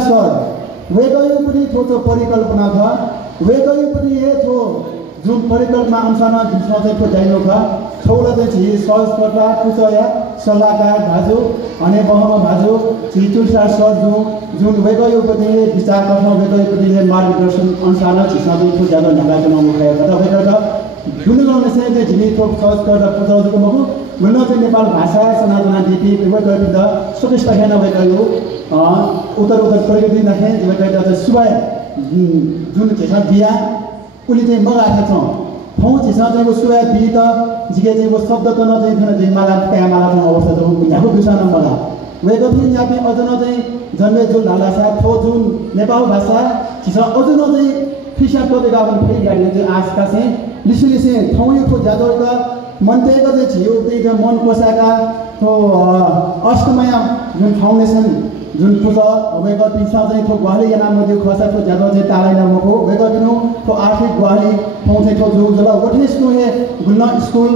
sir वेगयो पनि थोचो परिकल्पना छ वेगयो पनि हे थो जुन परिकल्पना अनुसार जुन सोचेको जाइनो छ छौला चाहिँ सहजकर्ता कुचया सल्लाहकार भाजु अनि बहम भाजु चितुसा सर जुन वेगयो पनि विचार गर्न वेगयो पनि मार्गदर्शन अनुसार छिसादै थो ज्यादा नलाको नाम उठाएको छ वेगयो जुन गर्ने चाहिँ झिनी थो सहजकर्ता कुचयाको मको गुल्न चाहिँ नेपाल भाषा सनातन दिपी वेगयो द सुकिस्ता हेन वेगयो उत्तर प्रगति नखे वेगयो चाहिँ सुबाय जुन चाहिँ बिया उली चाहिँ मगाएको छ ठाउँ छिसा चाहिँ वो सुबाय बि त जिके चाहिँ वो शब्द त न चाहिँ माला त्या माला छ अवस्था छ यहाँको विषयमा मला वेगयो पनि यापि अझ न चाहिँ जन्मे जुन लालासा थो जुन नेपाल भाषा छिसा अझ न चाहिँ फिसा टोकेका पनि फेरि गाडी चाहिँ आजका चाहिँ लिसिलिसे ठाउँ यो थो ज्यादा त मनतेको चाहिँ छियो त्यही मन कोसाका थो अष्टमय जुन फाउन्डेसन जुन पूजा वेगो पिसा चाहिँ थो ग्वाली याना मध्ये खसा थो ज्यादा चाहिँ तालाई न मको वेगो बिनु थो आर्थिक ग्वाली ठाउँ चाहिँ थो जो जला वठेस नो हे गुल्न स्कुल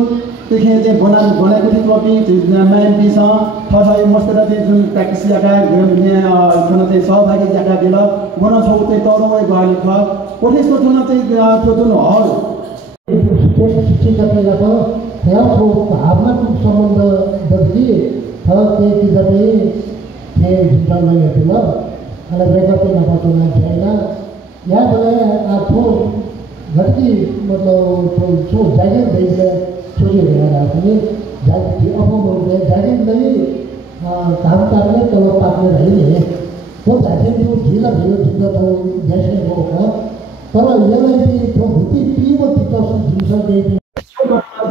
देखे चाहिँ बनाएको थियो कपी मैन पिसा थसा यो मस्तेर चाहिँ जुन प्र्याक्टिस जका जुन चाहिँ सहभागी जका बेला बना छौ चाहिँ तरुमै ग्वाली ख वठेस नो थुन चाहिँ थो जुन हल शिक्षिकाको यहाँको भावनात्मक सम्बन्ध बदली छ त्यही जति थे जुटाउन हेर्नु अनि बेगरको नपाउन छैन यहाँ बोले आफू घटकी मतलब सो जागिर देख्दा छोरी हेरेर पनि जागिर अफमहरूले जागिर नै काम पार्ने तल पार्ने रहे तो जागिर जो ढिला ढिलो तो जैसे हो तर यसलाई चाहिँ त्यो भुटी पिएको पितस जुन चाहिँ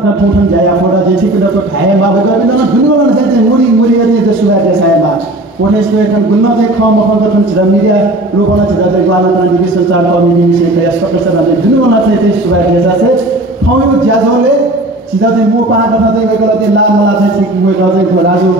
ठुठन जाया फोटा जे छिकको खाए मा गयो न दुनुगन चाहिँ मुरी मुरी गर्ने सुगा के सायबा पोनेसको एकदम गुल्न चाहिँ ख मखको जुन छिरा मिडिया लोकना छिरा चाहिँ गालना निबि संचार कम्युनिटी से कया स्ट्रक्चर चाहिँ दुनुगन चाहिँ सुगा के चाहिँ ठाउँ यो ज्याजोले छिरा चाहिँ मो पा गर्न चाहिँ गएको चाहिँ लाम मला चाहिँ सिक्नु चाहिँ राजु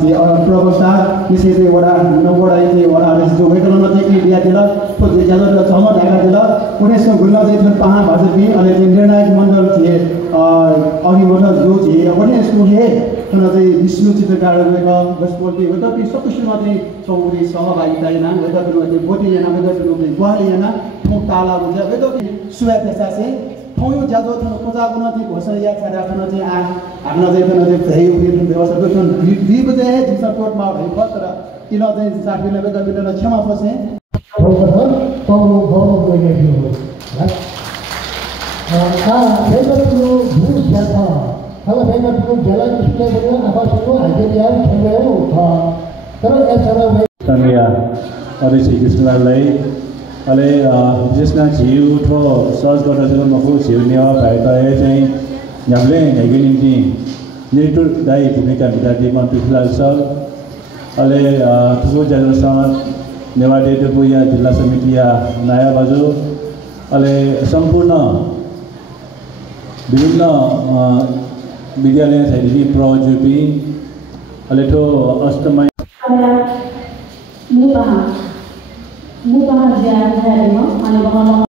जे प्रवक्ता निसे चाहिँ वडा नवडा चाहिँ वडा जो गएको न चाहिँ इन्डिया दिला तो जे ज्याजो जमा ढाका दिला पोनेसको गुल्न चाहिँ पहा भाजपी अनि चाहिँ निर्णायक मण्डल थिए अघि बढ्न जो थिए पोनेसको हे तन चाहिँ विष्णु चित्रकार गएको बसपोर्टी वेदा पि सकुशमा चाहिँ चौरी सहभागिता याना वेदा पनि बोटी याना वेदा पनि ग्वाली याना ठोक ताला हुन्छ वेदा सुया पेसा चाहिँ ठाउँ यो ज्यादा थन पूजा गुना चाहिँ घोषणा या छाडा थन चाहिँ आ हाम्न चाहिँ तन चाहिँ धेरै उयो व्यवस्था गर्छन् दुई बजे जिसा कोर्टमा भइ तर किन चाहिँ साथीले वेदा बिना क्षमा पसे पाउनु गौरव गरिएको हो वेदाको भूस ज्यादा kalau saya nak jalan display berdua apa semua aja dia semua terus cara तमिया अरे श्री कृष्णलाई अले जिसना जीव थो सर्च गर्न चाहिँ मखु जीव नेवा भएका चाहिँ हामीले हैगे निम्ति निटु दाई भूमिका विद्यार्थी मन्त्रीलाल सर अले ठुलो जनसभा नेवाडे डेपुया जिल्ला समिति या नयाँ बाजु अले सम्पूर्ण विभिन्न विद्यालय चाहिँ प्रजुपी अलेठो अष्टमय मुपहा ज्यानमा अनि बहन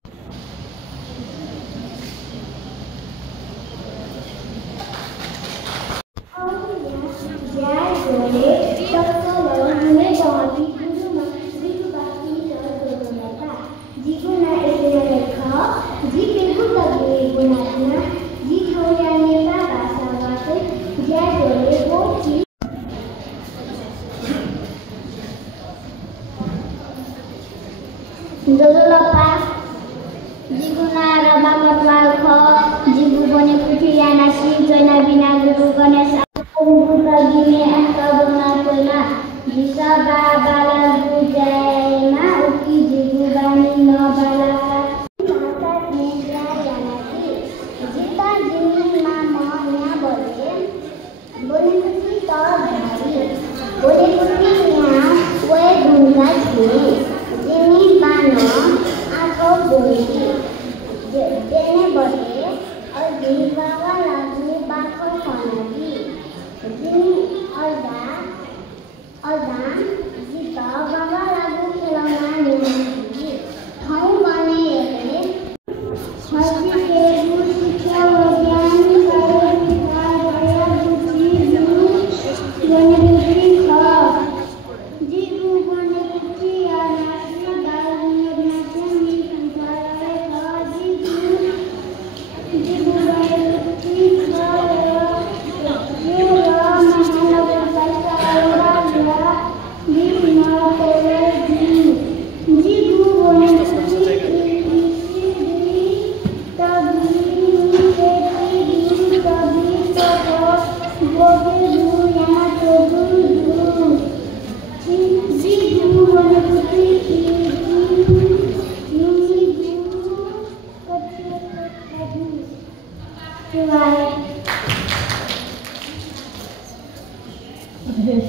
Jogolopa, jigu na rabang matwal ko, jigu bonek यानासी जना बिना गुरु गणेश गिने आस्था बना कोइला जिसा बाला गुजाएमा उकी जिगु बानी न बालाका माता नेजा यानासी जिता जिनी मामा यहाँ बोले कुछ तो भारी बोले कुछ यहाँ वे गुंगा छुए जिनी बानो आको बोली देने बोले और दीवावा लागू बाको खानागी जिनी और दान जिता बाबा लागू खिलौना नहीं ठाउँ बने हेरे छर्की के गुण शिक्षा व ज्ञान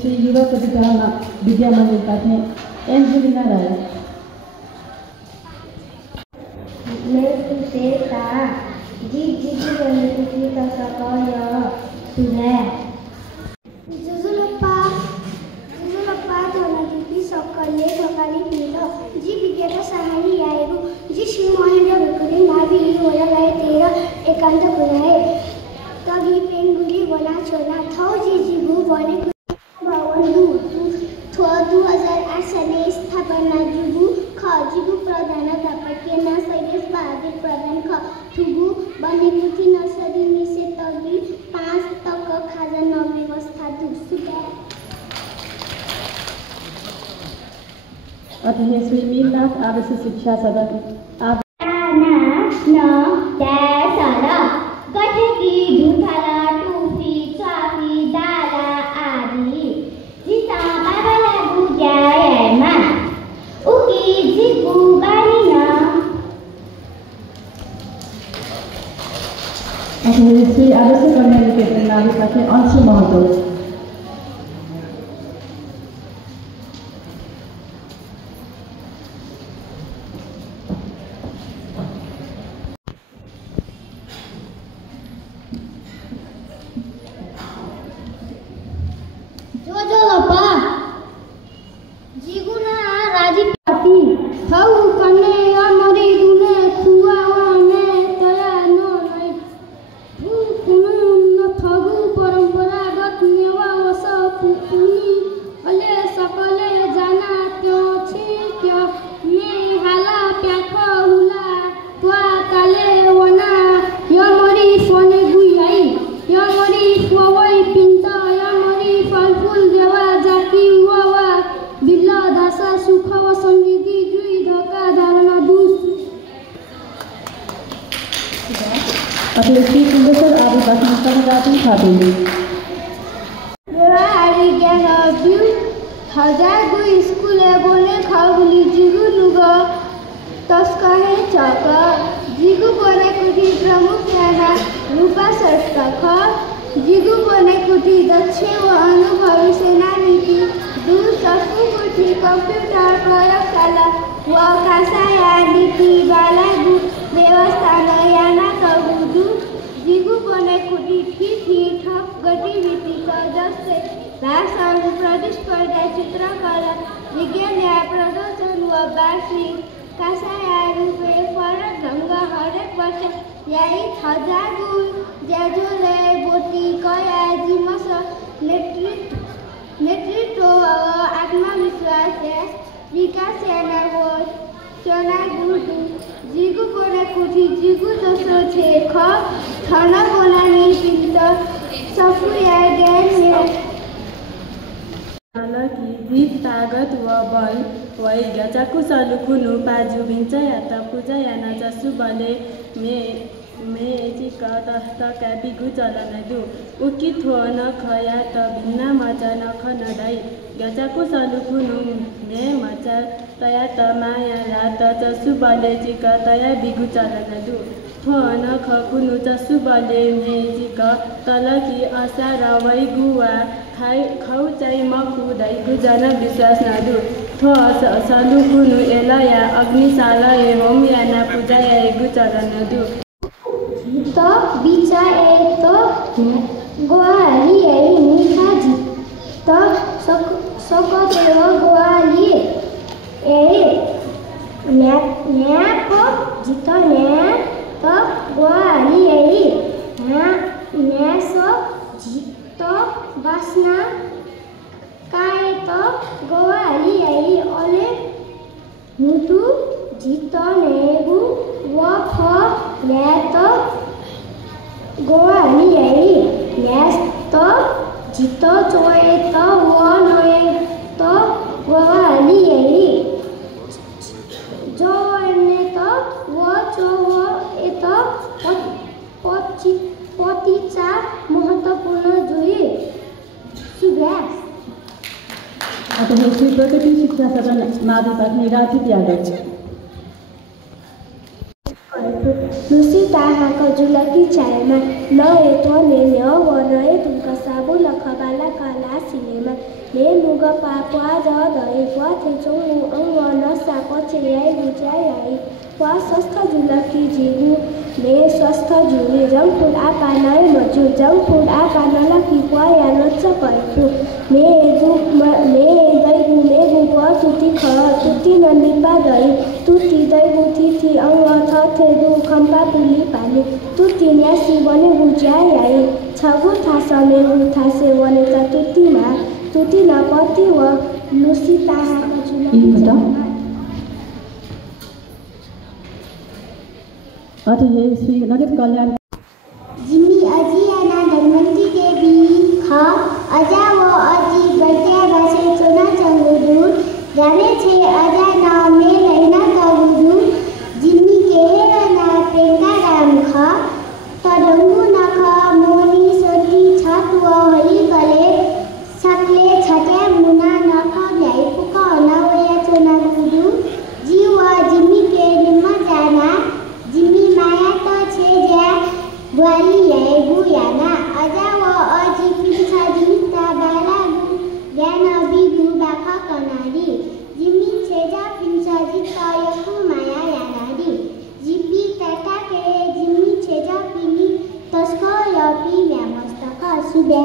श्री युवा प्रतिभा विद्या मंदिर काटने एंजेलिना राय मैं तुझे ता जी बने तुझे ता सकाल तुझे जुजुलप्पा जनाजी सकलले सकाली पिलो जी विज्ञान सहानी आएको जी श्री महेन्द्र भुकुरी भावी होला गए 13 एकांत बुलाए तगी पेंगुली बोला छोरा थौ जी जीगु बने 2008 सालले स्थापना जुगु प्रधान प्रापक शैलेश बहादुर प्रधान ठुगु बनेको थिए नर्सरी निषेध तगी 5 तक खाजा नव्यवस्था दुखसुगा अध्यक्ष श्री मीरनाथ आदर्श शिक्षा सदन गठेकी झुठाला टुफी चाफी दाला आदि जिता बाबाला गुग्याएमा उकी जिगु बानिना श्री आदर्श कन्या निकेतन नारी साथै अंशु महतो चाकु चालु खुनु पाजु भिन्छ या त पूजा या नजसु बले मे मेजी का तहता कैपी गुजला नदु उकी थोन खया त भिन्ना मचा नख नडाई गजाको सलुकुनु मे मचा तया त माया रात चसु बलेजी का तया बिगु चला नदु थोन खकुनु चसु बले मेजी का तलकी आशा रवै गुवा खाउ चाहिँ मखु दाइ गुजन विश्वास नदु थो सलुकुनु एलया अग्निशाला होम याना पूजा एगु चला नदु त बिचा ए त गोवाली ए मिठा जित सकते हो गोवाली ए न्याप जित न्याप गोवाली ए न्यास जित बास्ना काए त गोवाली ए अले मुटु जित नेगु वफ ल्यात गोवाली ए ल्यास्त जित चोएत व नएत गोवाली ए जोएत व चोएत पतिचा महत्त्वपूर्ण जुई सुब्यास आता हे श्री प्रगति शिक्षा सदन मावि पाटनी राठी त्यागत लुसी ताहाको जुलकी छायामा नए तोले न्य वनए तुमका साबु लखबाला कला सिनेमा ले मुग पापा ज दए वा थेचो अंग नसा पछेयाइ बुझाइ वा स्वस्थ जुलकी जिगु ले स्वस्थ जुले जंग फुड आका नए मजु जंग फुड आका नलकी वा या नच्च पइफु ले दुख ले दैगु ले गुवा तुति ख तुति ननिपा दइ तुति दैगु थिथि अंग थ थेगु खम्पा पुली पाले तुति न्यासी बने बुझाइ आई छगु थासले थासे वने त तुतिमा तुति नपति व लुसी ताहाको जुलकी अतः हे श्री नगद कल्याण जिमी अजियाना धनवंती देवी ख अजा व अजी गट्या बासे चोना चंगुदु जाने छे अजा नामे लैना कबुदु जिमी केहेरा ना प्रेंका राम ख तडंगु नख मोनी सोती छत व हली गले सकले छटे मुना नख ल्याइ पुक अनवया चोना गुदु जीव जिमी के निम्मा जाना जिमी माया त छे ज्या ग्वाली ल्याए गुयाना अजा व अजी पिछा जिता बाला गु ज्ञान बिगु बाख कनारी जिमी छेजा पिन्छा जिता यकु माया यानारी जिपी तटा के जिमी छेजा पिनी तस्को यपी व्यामस्तक सुबे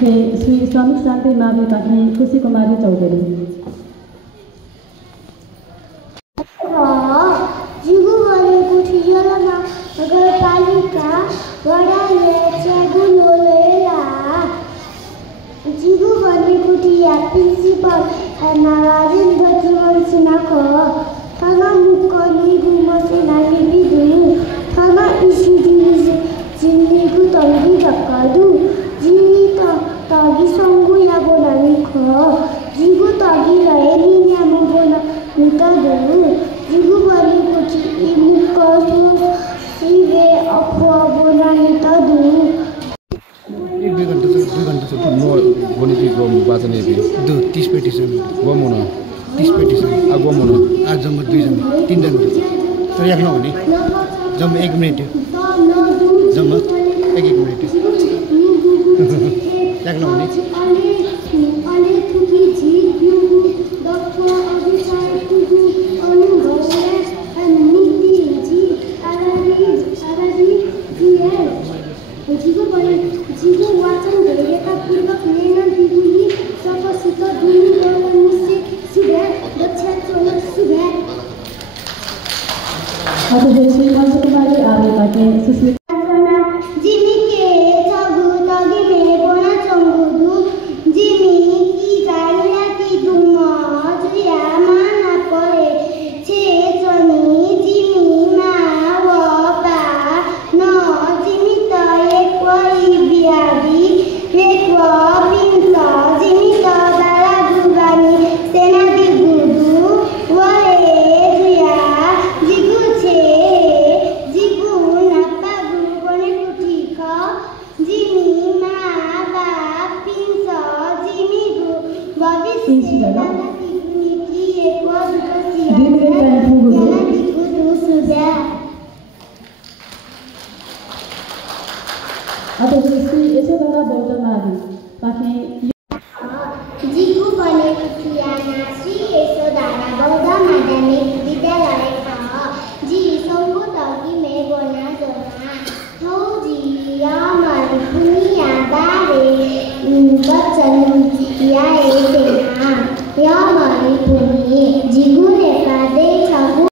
हे श्री स्वामी शान्ति मावि पाटनी खुशी कुमारी चौधरी जिगु गरेको ठियलमा नगरपालिका वडाले च्यागु लोलेला जिगु गरेको ठिया प्रिन्सिपल नारायण जीवन सिनाको थाना मुक्को निगु मसेना लिबिदु थाना इसी जिन्नीगु तंगी जक्कादु जीवित तगी संगु यागो नामिखो जिगु तगी लए निन्यामु बोला नितदु जिगु गरेको छि इमुक्को सिवे अफवा बोला नितदु 1-2 घन्टा छ नो बोनिकी गम बाचने बि दु 30 पेटिसन गमोन 30 पेटिसन आ गमोन आ जम्मा 2 जन 3 जन तर याक नहुने जम्मा 1 मिनेट जम्मा 1 मिनेट याक नहुने अले थुकी जी बिउ डक्टर अभिचार कुगु अनुभवले नीति जी आरारी जीए जिगु वाचन गरेका पूर्वक निर्णय दिगुली सपसित दुनी गर्न निश्चय सुभ्या दक्षा चोला सुभ्या अतः हे श्री कुमारी आवे पाटे सुस्मिता